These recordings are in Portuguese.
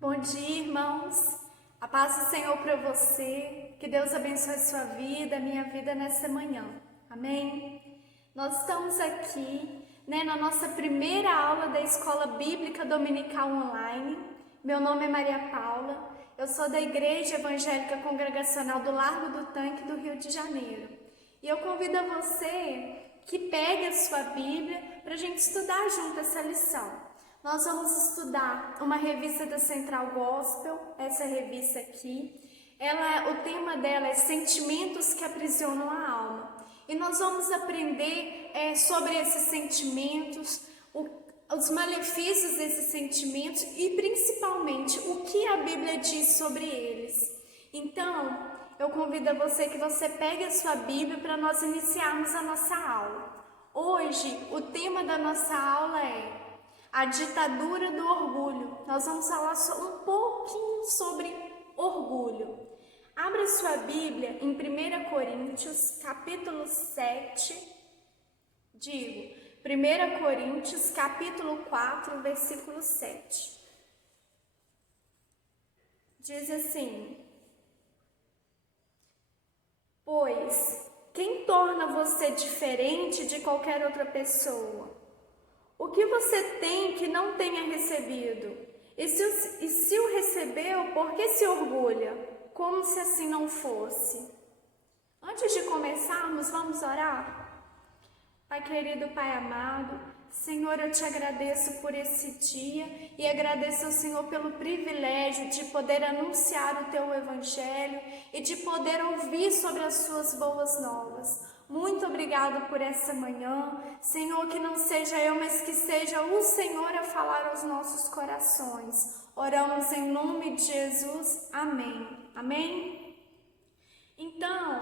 Bom dia, irmãos. A paz do Senhor para você. Que Deus abençoe a sua vida, a minha vida nessa manhã. Amém? Nós estamos aqui, na nossa primeira aula da Escola Bíblica Dominical Online. Meu nome é Maria Paula. Eu sou da Igreja Evangélica Congregacional do Largo do Tanque do Rio de Janeiro. E eu convido a você que pegue a sua Bíblia para a gente estudar junto essa lição. Nós vamos estudar uma revista da Central Gospel, essa revista aqui. O tema dela é Sentimentos que Aprisionam a Alma. E nós vamos aprender sobre esses sentimentos, os malefícios desses sentimentos e principalmente o que a Bíblia diz sobre eles. Então, eu convido a você que você pegue a sua Bíblia para nós iniciarmos a nossa aula. Hoje, o tema da nossa aula é a ditadura do orgulho. Nós vamos falar um pouquinho sobre orgulho. Abra sua Bíblia em 1 Coríntios, capítulo 7. 1 Coríntios, capítulo 4, versículo 7. Diz assim: Pois, quem torna você diferente de qualquer outra pessoa? O que você tem que não tenha recebido? E se o recebeu, por que se orgulha? Como se assim não fosse. Antes de começarmos, vamos orar? Pai querido, Pai amado, Senhor, eu te agradeço por esse dia e agradeço ao Senhor pelo privilégio de poder anunciar o Teu Evangelho e de poder ouvir sobre as Suas boas novas. Muito obrigado por essa manhã, Senhor, que não seja eu, mas que seja o Senhor a falar aos nossos corações. Oramos em nome de Jesus. Amém. Amém? Então,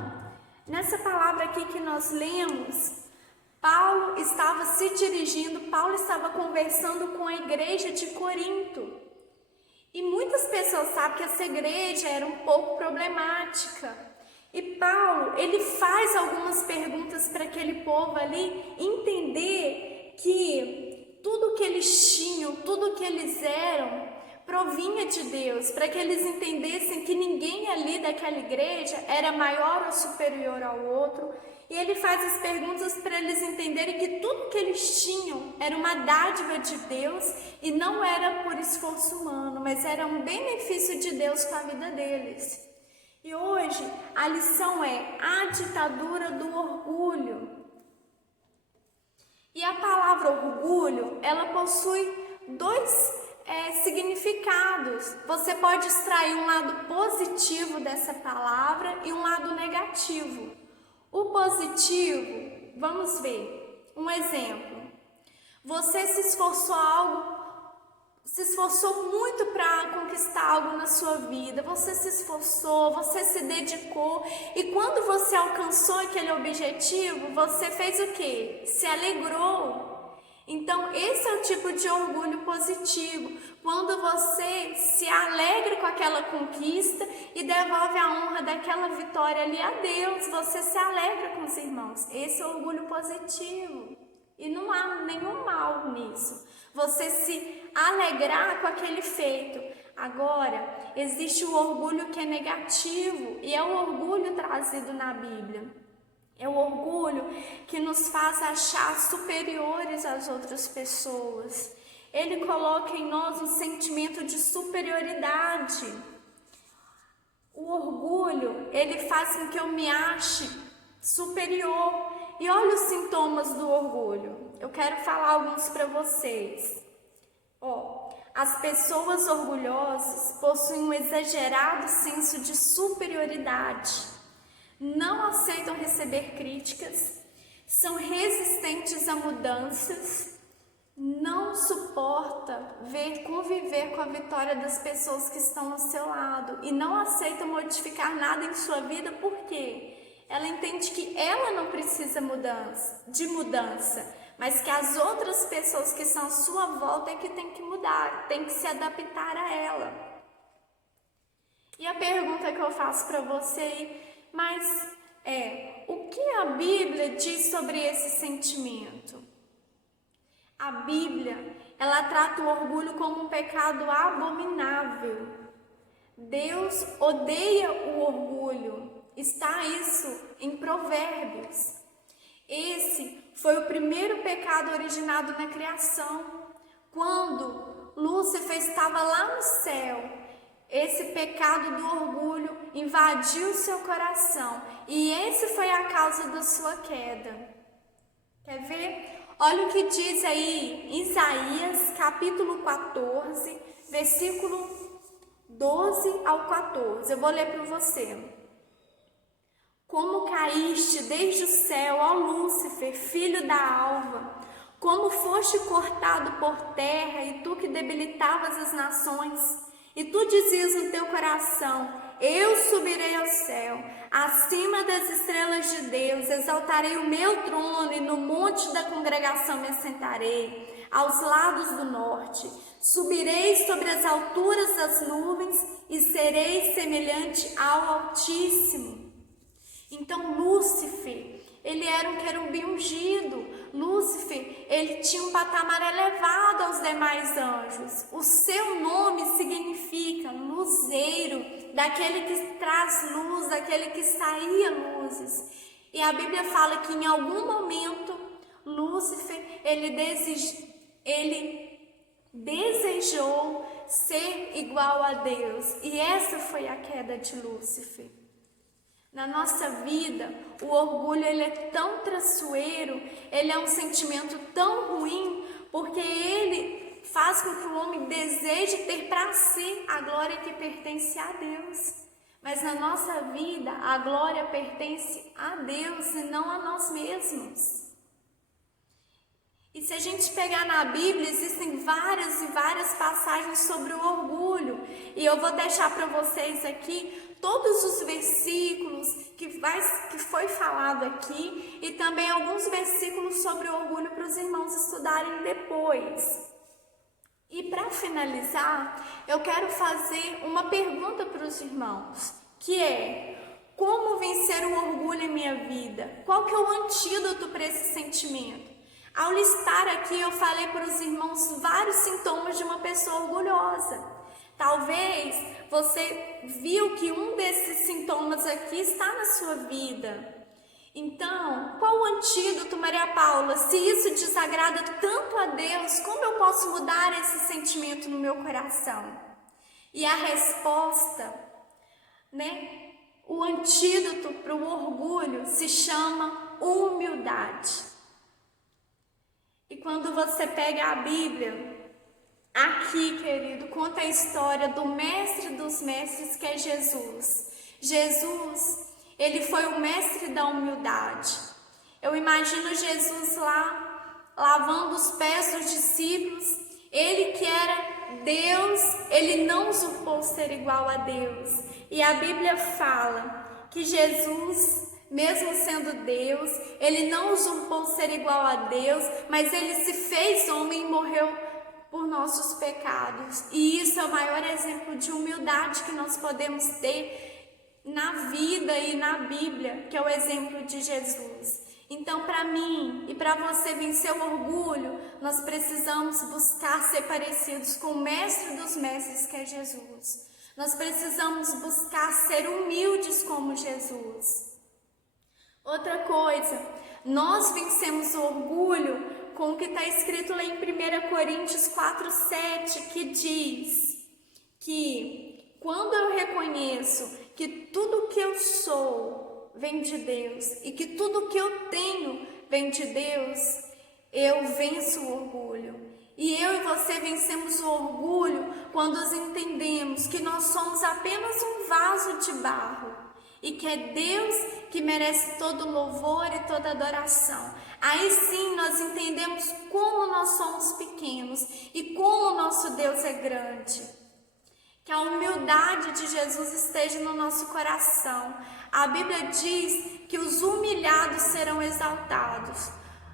nessa palavra aqui que nós lemos, Paulo estava conversando com a igreja de Corinto. E muitas pessoas sabem que essa igreja era um pouco problemática. E Paulo, ele faz algumas perguntas para aquele povo ali entender que tudo que eles tinham, tudo que eles eram, provinha de Deus, para que eles entendessem que ninguém ali daquela igreja era maior ou superior ao outro. E ele faz as perguntas para eles entenderem que tudo que eles tinham era uma dádiva de Deus e não era por esforço humano, mas era um benefício de Deus com a vida deles. E hoje a lição é a ditadura do orgulho. E a palavra orgulho, ela possui dois significados. Você pode extrair um lado positivo dessa palavra e um lado negativo. O positivo, vamos ver um exemplo. Você se esforçou muito para conquistar algo na sua vida, você se esforçou, você se dedicou e quando você alcançou aquele objetivo, você fez o quê? Se alegrou. Então, esse é o tipo de orgulho positivo, quando você se alegra com aquela conquista e devolve a honra daquela vitória ali a Deus, você se alegra com os irmãos. Esse é o orgulho positivo e não há nenhum mal nisso. Você se alegrar com aquele feito. Agora, existe o orgulho que é negativo e é o orgulho trazido na Bíblia. É o orgulho que nos faz achar superiores às outras pessoas. Ele coloca em nós um sentimento de superioridade. O orgulho, ele faz com que eu me ache superior. E olha os sintomas do orgulho. Eu quero falar alguns para vocês. As pessoas orgulhosas possuem um exagerado senso de superioridade. Não aceitam receber críticas, são resistentes a mudanças, não suporta conviver com a vitória das pessoas que estão ao seu lado e não aceita modificar nada em sua vida porque ela entende que ela não precisa de mudança, mas que as outras pessoas que estão à sua volta é que tem que mudar, tem que se adaptar a ela. E a pergunta que eu faço para você o que a Bíblia diz sobre esse sentimento? A Bíblia, ela trata o orgulho como um pecado abominável. Deus odeia o orgulho. Está isso em Provérbios. Esse foi o primeiro pecado originado na criação. Quando Lúcifer estava lá no céu, esse pecado do orgulho invadiu seu coração e esse foi a causa da sua queda. Quer ver? Olha o que diz aí Isaías capítulo 14, versículo 12 ao 14. Eu vou ler para você. Como caíste desde o céu, ó Lúcifer, filho da alva, como foste cortado por terra, e tu que debilitavas as nações, e tu dizias no teu coração: eu subirei ao céu, acima das estrelas de Deus, exaltarei o meu trono, e no monte da congregação me assentarei, aos lados do norte. Subirei sobre as alturas das nuvens, e serei semelhante ao Altíssimo. Então Lúcifer, ele era um querubim ungido. Lúcifer, ele tinha um patamar elevado aos demais anjos. O seu nome significa luzeiro, daquele que traz luz, daquele que saía luzes. E a Bíblia fala que em algum momento Lúcifer, ele desejou ser igual a Deus. E essa foi a queda de Lúcifer. Na nossa vida, o orgulho ele é tão traiçoeiro, ele é um sentimento tão ruim, porque ele faz com que o homem deseje ter para si a glória que pertence a Deus. Mas na nossa vida, a glória pertence a Deus e não a nós mesmos. E se a gente pegar na Bíblia, existem várias e várias passagens sobre o orgulho. E eu vou deixar para vocês aqui todos os versículos que foi falado aqui e também alguns versículos sobre o orgulho para os irmãos estudarem depois. E para finalizar, eu quero fazer uma pergunta para os irmãos, que é: como vencer o orgulho em minha vida? Qual que é o antídoto para esse sentimento? Ao listar aqui, eu falei para os irmãos vários sintomas de uma pessoa orgulhosa. Talvez você viu que um desses sintomas aqui está na sua vida. Então, qual o antídoto, Maria Paula? Se isso desagrada tanto a Deus, como eu posso mudar esse sentimento no meu coração? E a resposta, o antídoto para o orgulho se chama humildade. E quando você pega a Bíblia, aqui, querido, conta a história do mestre dos mestres, que é Jesus. Jesus, ele foi o mestre da humildade. Eu imagino Jesus lá, lavando os pés dos discípulos. Ele que era Deus, ele não usurpou ser igual a Deus. E a Bíblia fala que Jesus, mesmo sendo Deus, ele não usurpou ser igual a Deus, mas ele se fez homem e morreu por nossos pecados. E isso é o maior exemplo de humildade que nós podemos ter na vida e na Bíblia, que é o exemplo de Jesus. Então, para mim e para você vencer o orgulho, nós precisamos buscar ser parecidos com o mestre dos mestres, que é Jesus. Nós precisamos buscar ser humildes como Jesus. Outra coisa, nós vencemos o orgulho com o que está escrito lá em 1 Coríntios 4:7, que diz que quando eu reconheço que tudo que eu sou vem de Deus e que tudo que eu tenho vem de Deus, eu venço o orgulho. E eu e você vencemos o orgulho quando entendemos que nós somos apenas um vaso de barro e que é Deus que merece todo louvor e toda adoração. Aí sim nós entendemos como nós somos pequenos e como o nosso Deus é grande. Que a humildade de Jesus esteja no nosso coração. A Bíblia diz que os humilhados serão exaltados.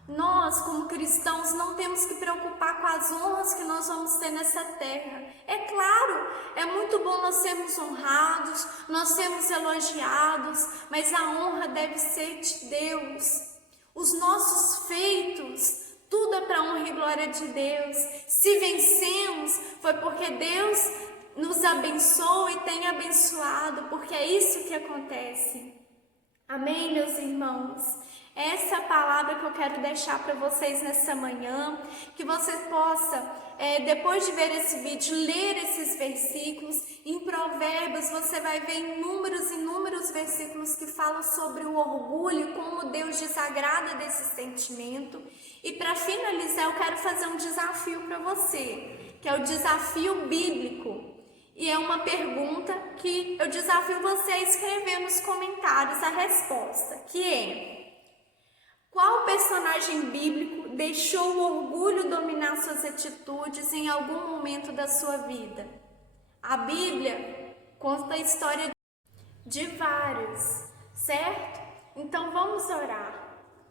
Nós, como cristãos, não temos que preocupar com as honras que nós vamos ter nessa terra. É claro, é muito bom nós sermos honrados, nós sermos elogiados, mas a honra deve ser de Deus. Os nossos feitos, tudo é para a honra e glória de Deus. Se vencemos, foi porque Deus nos abençoou e tem abençoado, porque é isso que acontece. Amém, meus irmãos? Essa é a palavra que eu quero deixar para vocês nessa manhã, que você possa, depois de ver esse vídeo, ler esses versículos. Em Provérbios você vai ver inúmeros versículos que falam sobre o orgulho, como Deus desagrada desse sentimento. E para finalizar, eu quero fazer um desafio para você, que é o desafio bíblico. E é uma pergunta que eu desafio você a escrever nos comentários a resposta, que é: qual personagem bíblico deixou o orgulho dominar suas atitudes em algum momento da sua vida? A Bíblia conta a história de vários, certo? Então vamos orar.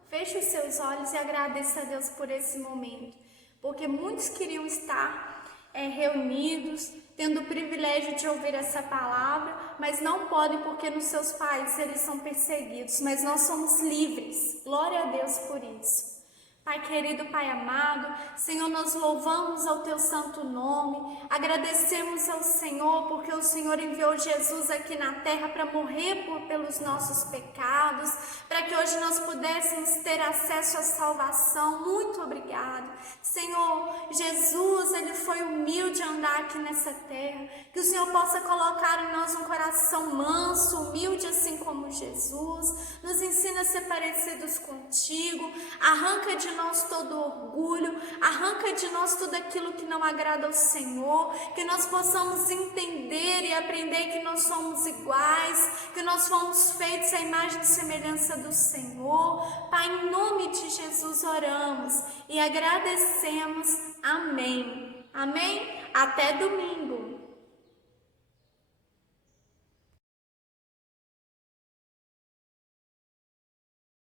Feche os seus olhos e agradeça a Deus por esse momento, porque muitos queriam estar reunidos, tendo o privilégio de ouvir essa palavra, mas não podem porque nos seus países eles são perseguidos, mas nós somos livres. Glória a Deus por isso. Pai querido, Pai amado, Senhor, nós louvamos ao Teu santo nome, agradecemos ao Senhor porque o Senhor enviou Jesus aqui na terra para morrer pelos nossos pecados, para que hoje nós pudéssemos ter acesso à salvação. Muito obrigado. Senhor, Jesus, Ele foi humilde andar aqui nessa terra, que o Senhor possa colocar em nós um coração manso, humilde assim como Jesus, nos ensina a ser parecidos contigo, arranca de nós todo orgulho, arranca de nós tudo aquilo que não agrada ao Senhor, que nós possamos entender e aprender que nós somos iguais, que nós fomos feitos à imagem e semelhança do Senhor. Pai, em nome de Jesus oramos e agradecemos. Amém. Amém? Até domingo.